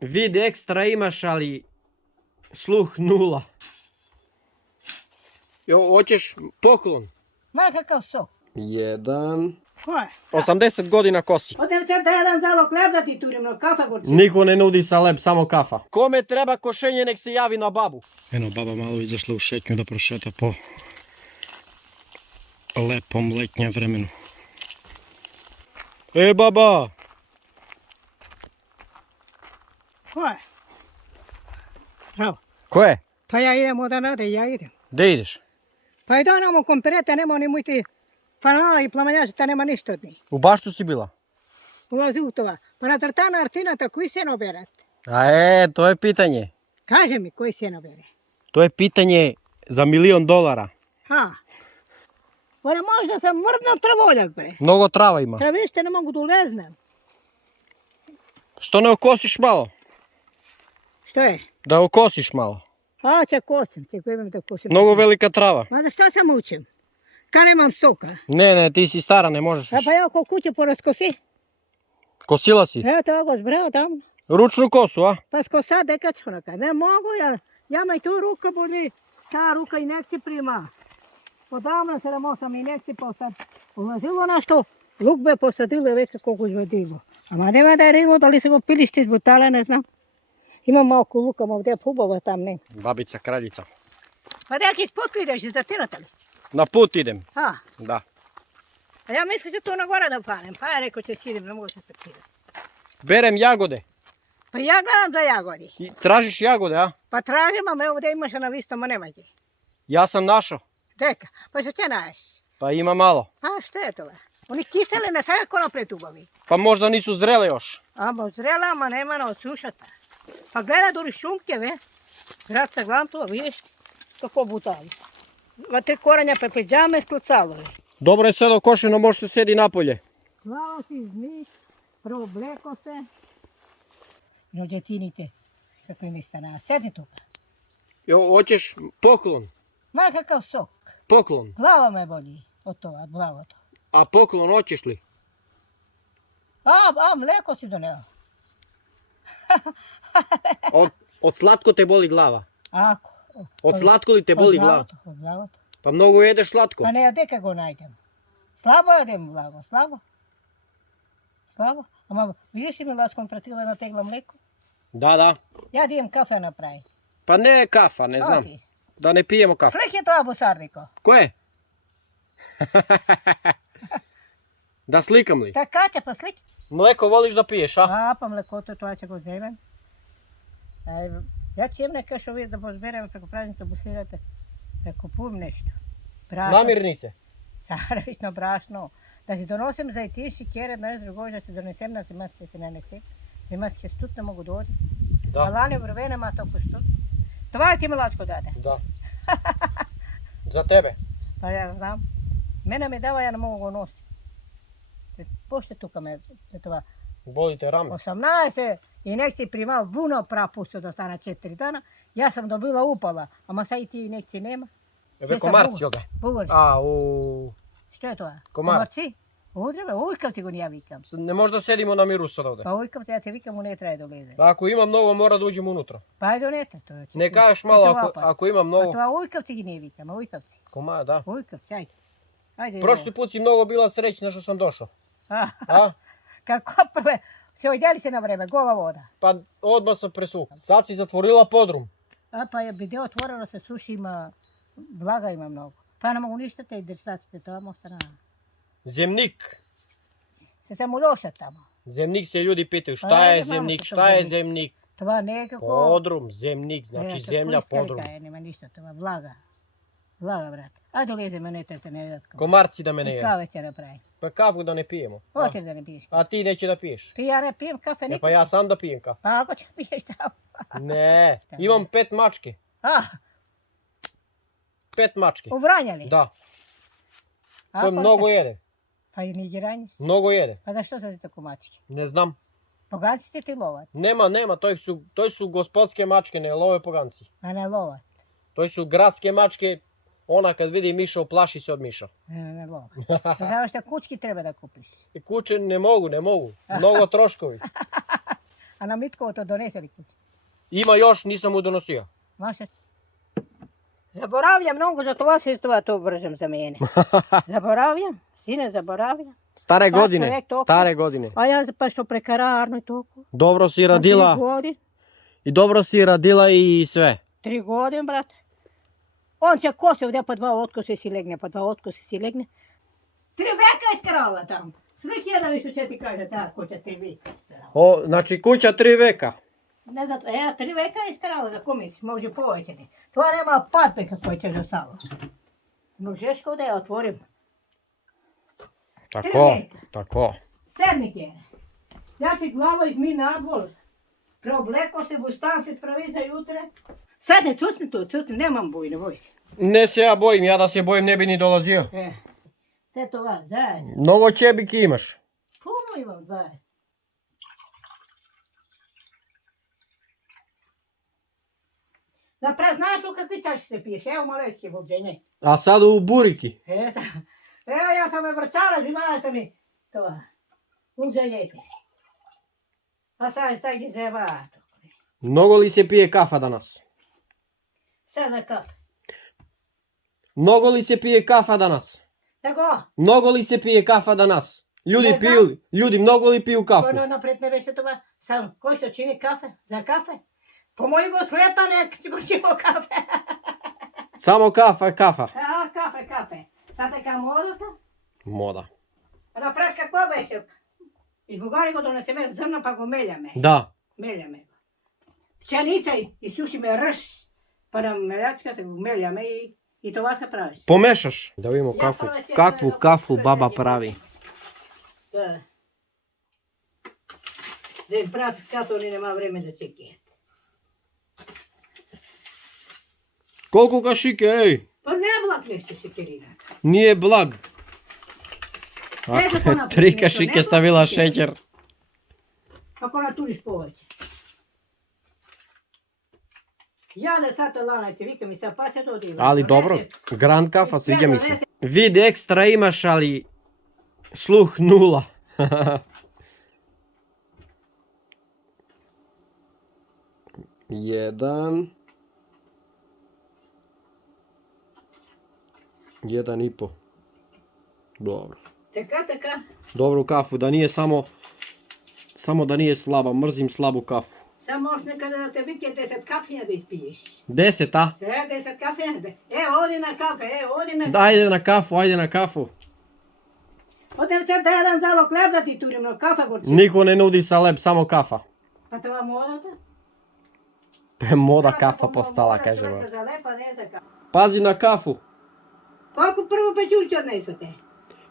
Vid ekstra imaš, ali sluh nula. Jo, hoćeš poklon? Ma kakav sok. Jedan. Ko je? 80 godina kosi. Odem sad da jedan zalog hleb da ti turim, no kafe gorci. Niko ne nudi sa leb, samo kafa. Kome treba košenje, nek se javi na babu. Eno, baba malo izašla u šetnju da prošeta po lepom letnjem vremenu. E, baba! Ko je? Bravo. Ko je? Pa ja idem od nade, ja idem. Gde ideš? Pa i donamo komperete, nema ni mujti fanala i plamanjažita, nema ništa od njih. U baštu si bila? Ulazi u tova. Pa na trtana artinata koji seno beret? A to je pitanje. Kaže mi koji seno bere. To je pitanje za $1.000.000. Ha. Ore, možda sam mrdno trvoljak, bre. Mnogo trava ima. Travište ne mogu da uleznem. Što ne okosiš malo? Što je? Da okosiš malo. A, će kosim, čekaj imam da kosim. Mnogo velika trava. Ma za šta sam učim? Kad nemam stoka? Ne, ti si stara, ne možeš A više. pa ja oko kuće poraskosi. Kosila si? Evo to go zbreo tam. Ručnu kosu, a? Pa skosa dekačko neka. Ne mogu ja. Ja me tu ruka boli. Ta ruka i nek si prima. Podavno 7-8 i nek si pa sad ulazilo na što. Luk be posadilo već kako izvedilo. A ma nema da je rilo, da li se go pilište zbutale, ne znam. Imam malko luka, ma gdje pubova tam ne. Babica kraljica. Pa neki sput ideš iz artinatali? Na put idem. Ha. Da. A ja mislim da će to na gore da fanem. Pa ja rekao će sidem, ne mogu se speciram. Berem jagode. Pa ja gledam za jagodi. I tražiš jagode, a? Pa tražim, a evo ovdje imaš na vistom, a nemaj ti. Ja sam našao. Čeka, pa što će naš? Pa ima malo. A što je to? Oni kiseline sve ako napred ubavi. Pa možda nisu zrele još. Amo zrela, ma nema na odsušata. Pa gleda doli šumke, ve. Grad sa gledam to, vidiš kako butali. Va 3 koranja pa pijame sklucalo. Dobro je sad okošeno, može se sedi napolje. Glavo si izmiš, prvo bleko se. Rođe tinite, kako mi stana, sedi tu. Jo, hoćeš poklon? Ma kakav sok. Poklon. Glava me boli od toga, glavo to. A poklon hoćeš li? A, mleko si doneo. Od slatko te boli glava. Ako. Od slatko li te boli glava? Od glavo to. Pa mnogo jedeš slatko. Pa ne, a deka go najdem. Slabo jedem glavo, slabo. Slabo. Ama vidiš mi laskom pratila na tegla mleko? Da. Ja dijem kafe napravi. Pa ne kafa, ne znam. Da ne pijemo kafu. Slik je to abusarniko. Ko je? Da slikam li? Ta kaća pa slik. Mleko voliš da piješ, a? A, pa mleko to će go zemem. Ja ćem neka što vidjeti da pozberem preko praznika busirate. Da kupujem nešto. Namirnice. Carevično brašno. Da si donosim za itiši, kjeret, nešto drugo, da si donesem na zimaske se ne nese. Zimaske stut ne mogu doći. Da. A lane vrvene ma to stut. Tovar ti mlačko dade. Da. Za tebe. Pa ja znam. Mene me dava, ja ne mogu go nositi. Pošte tuka me, tova. Boli te rame. 18 i nek si primal vuno prapusto da stane 4 dana. Ja sam dobila upala, ama sad i ti nek si nema. Eve komarci oga. Bugarci. Što je to? Komarci? Udrebe, ujkavci go ja vikam. Ne možda sedimo na miru sad ovdje. Pa ujkavci, ja te vikam, u ne traje da uleze. Ako ima mnogo, mora da uđemo unutra. Pa ajde donete to. Ne kažeš malo ako ima Pa mnogo. to ujkavci gi ne vikam, ujkavci. Komad, da. Ujkavci, ajde. Ajde. Prošli put si mnogo bila srećna što sam došao. A? Kako prve, se ojdeli se na vreme, gola voda. Pa odmah sam presukla. Sad si zatvorila podrum. A pa je bi otvoreno se suši, ima, vlaga ima mnogo. Pa ne mogu ništa te držati tamo strana. Zemnik. Se samo loša tamo. Zemnik se ljudi pitaju šta je zemnik, šta je zemnik. Това nekako... Podrum, zemnik, znači zemlja, podrum. Nema ništa, това vlaga. Vlaga, brate. Ajde uleze me, ne trete, ne vidat. Komarci da me ne I jedu. kave će napravi. Pa kafu da ne pijemo. Hoćeš da ne piješ? A ti neće da piješ. Ja ne pijem kafe nikad. Pa ja sam da pijem kafu. Pa ako će piješ samo. Ne, imam 5 mačke. 5 mačke. U Vranjali? Da. To mnogo jede. Pa i nigeranješ? Mnogo jede. Pa zašto sad je tako mačke? Ne znam. Poganci će ti lovat? Nema, to su gospodske mačke, ne love poganci. A ne lovat? To su gradske mačke, ona kad vidi miša, uplaši se od miša. Ne lovat. Znamo što kućki treba da kupiš. I kuće ne mogu, mnogo troškovi. a na Mitkovo to doneseli kući. Ima još, nisam mu donosio. Maša. Zaboravljam mnogo, zato vas je to vržem za mene. Zaboravljam, sine zaboravljam. Stare Pa, godine, čovjek toliko. stare godine. A ja pa što prekararno i toliko. Dobro si Pa 3 radila godine. i dobro si radila i sve. 3 godine, brate. On će kose ovdje po 2 otkose si legne, po 2 otkose si legne. 3 veka je skrala tamo. Sve jedan više će ti kaže, ta kuća 3 veka. O, znači kuća 3 veka. Ne znam, 3 veka je skrala, za ko misliš, može povećati. To nema patpeka koji će do salo. No žeško da je otvorim. Tako, tako. Sedmi kjere. Ja si glavo izmi nadvor. Preobleko se, bustan se spravi za jutre. Sedne, cusni tu, cusni, nemam boj, ne boj se. Ne se ja bojim, ja da se bojim ne bi ni dolazio. Te to vas, zajedno. Mnogo čebiki imaš. Puno imam zajedno. Napred, znaš u kakvi čaši se piješ, evo malejski obđenje. A sad u buriki. Evo ja sam me vrčala, zimala sam mi to. Uzajete. A sad je zevato. Mnogo li se pije kafa danas? Sad za kafe. Mnogo li se pije kafa danas? Tako? Mnogo li se pije kafa danas? Ljudi Ne znam. piju, ljudi mnogo li piju kafu? Ono napred ne veće toga. Sam, ko što čini kafe? Za kafe? Pomoli go slepa, nek go ćemo kafe. Samo kafa, kafa. A, kafe. Sad така модата. Мода. Напред какво беше? Избогали го донесеме зърна, па го меляме. Да. Меляме го. Пченица изсушиме ръж, па на мелячка се го меляме и това се прави. Помешаш. Да видим какво кафу баба прави. Да. Да прави като ли нема време да чеки. Колко кашики, ей? Па не е благ нещо шекерината. Nije blag. Ето Ako je по-напред 3 нещо, kašike не stavila благ šećer. Ако натуриш повече. Ja dецата ланайте, вика ми се паче да отива. Ali dobro, Grand kafa, sviđa mi se. Vid ekstra imaš, ali sluh nula. Jedan. 1,5. Dobro. Така. Dobru kafu, da nije samo da nije slaba, mrzim slabu kafu. Само можеш некъде да те викне 10 кафеня да изпиеш. 10, a? Сега 10 кафеня. Оди на кафе, оди на... Ajde na kafu. Оди на да jedan залог хлеб да ти турим, но кафе горчи. Niko ne nudi salep, samo kafa. А това модата? Moda kafa postala, kaže ba. За леп, а не за кафе. Pazi na kafu. Колко първо печурки отнесоте?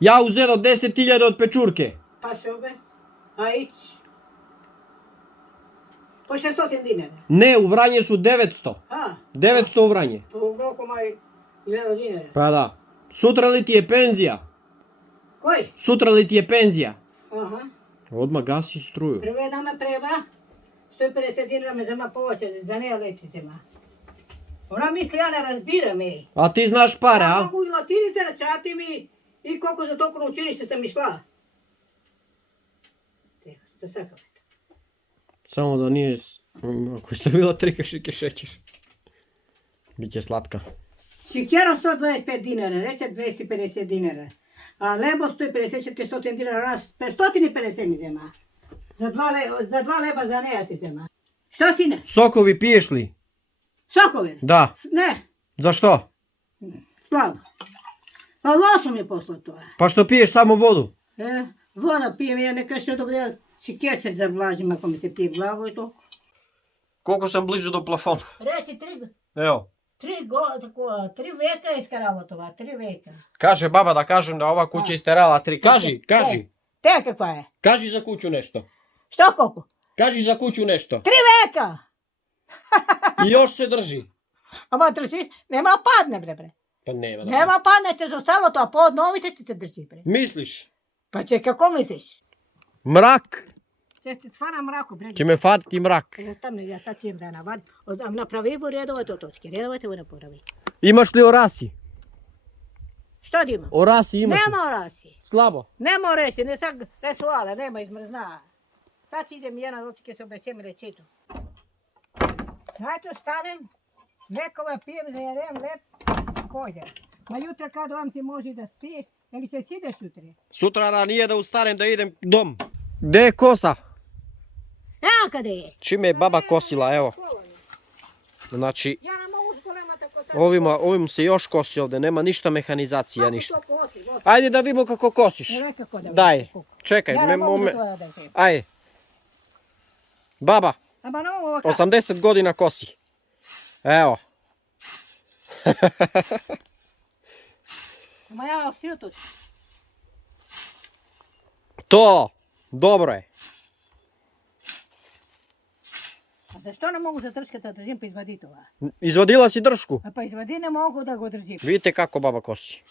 Ja uzelo 10.000 od pečurke. Па шо бе? А ич. По 600 dinara. Ne, u Vranje su 900. А, 900 u Vranje. по колко май 1000 dinara. Pa da. Sutra li ti je penzija? Кой? Sutra li ti je penzija? Аха. Odmah gasi struju. Преве да ме преба. 150 dinara me взема повече, за нея лечи взема. Она мисли, я не разбирам, ей. A ti znaš pare, a? Mogu i latiница ръчати ми и колко за толкова на училище съм išla. Šta sakam? Samo da nije... Ako je stavila 3 kašike šećer. Biće slatka. Šećera 125 dinara, reče 250 dinara. A lebo 150, 400 dinara, ona 550 mi взема. За 2 леба за нея си взема. Što sine? Sokovi piješ li? Сокове? Da. Ne, Zašto? slabo. Pa lošo mi je poslo to. Pa što piješ samo vodu? Voda pijem, ja neka što dobro šećer se zavlažim ako mi se pije glavo i to. Koliko sam blizu do plafona? Reći Evo. 3 veka je iskaralo това, 3 veka. Kaže baba da kažem da ova kuća isterala 3. Kaži. Te kakva je? Kaži za kuću nešto. Što koliko? Kaži za kuću nešto. 3 veka! I još se drži. Ама držiš, nema padne bre. Pa nema. Da. Nema padne, će zostalo to, a podnovite će se drži bre. Misliš? Pa će, kako misliš? Mrak. Će se stvara mraku bre. Će me fatiti mrak. Zastavno, ja sad ćem da navadim. Napravi bu redove to točke, redove te bu napravi. Imaš li orasi? Što da ima? Orasi imaš li? Nema orasi. Slabo. Nema orasi, ne sad resuala, nema izmrzna. Sad idem jedna ručke se obesem rečitu. Najto stanem, lekova pijem za jedan lep polje. Ma jutra kad vam ti može da spiješ, ili će sideš jutre? Sutra ranije da ustanem da idem dom. Gde je kosa? Evo kada je. Čime je baba kosila, evo. Znači, Ja ne mogu spolema tako sad. ovim se još kosi ovdje, nema ništa mehanizacija, Kako ništa. to kosi, kosi. Ajde da vidimo kako kosiš. Ne nekako da Daj, vidim. čekaj, Ja ne mogu to da vidim. Ajde. Baba, Ama ne mogu ovako. 80 godina kosi. Evo. Ma ja ostiju tu. To, dobro je. A zašto ne mogu zatrškati da držim pa izvadi toga? Izvadila si dršku. A pa izvadi ne mogu da go držim. Vidite kako baba kosi.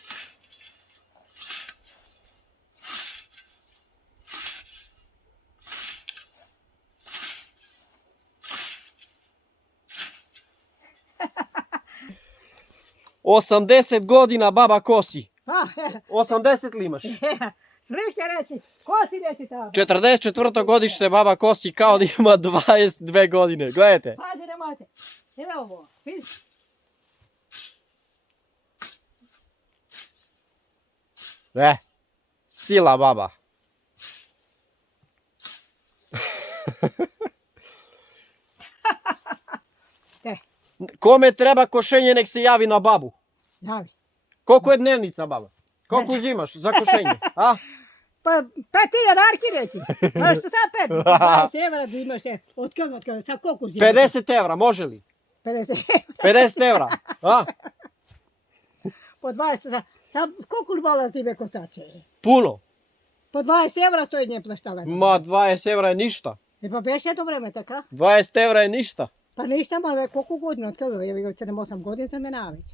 Osamdeset godina baba kosi. 80 li imaš? Sliče reći, kosi reći tamo. 44. godište baba kosi kao da ima 22 godine. Gledajte. Pazi nemojte. Evo ovo, vidi. Sila baba. Te, Kome treba košenje nek se javi na babu. javi. Koliko je dnevnica baba? Koliko uzimaš za košenje? A? Pa 5.000 arki reći. Pa što sad 5? 20 evra da imaš je. Od kada, sad koliko uzimaš? 50 evra, može li? 50 50 evra. A? Po 20, sad koliko vala ti me kostače? Puno. Po 20 evra stoji nje plaštala. Ma 20 evra je ništa. I pa beš je to vreme taka? 20 evra je ništa. Pa ništa, ma već koliko godina od kada? Evo 7-8 godina sam me naveć.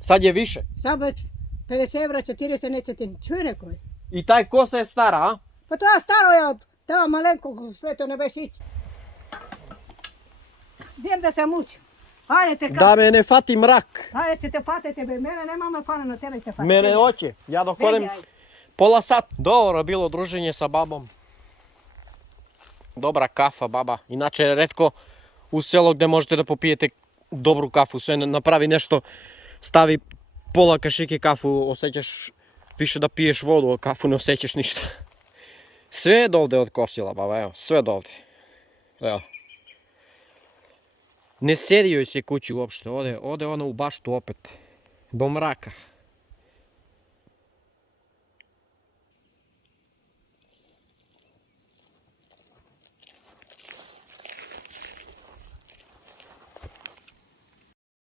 Sad je više. Sad već 50 evra, 40 neće ti čuje nekoj. I taj kosa je stara, a? Pa to je staro je, tamo malenko sve to ne beš ići. Vijem da se mučim. Hajde te Da me ne fati mrak. Hajde će te patete, be. Mene nema me fana na tebe te patete. Mene hoće. Ja dok odem pola sat. Dobro bilo druženje sa babom. Dobra kafa baba. Inače je retko u selo gdje možete da popijete dobru kafu. Sve napravi nešto, stavi pola kašike kafu, osjećaš više da piješ vodu, a kafu ne osjećaš ništa. Sve je dovde odkosila baba, evo, sve dovde. Evo. Ne sedi joj se kući uopšte, ode ona u baštu opet. Do mraka.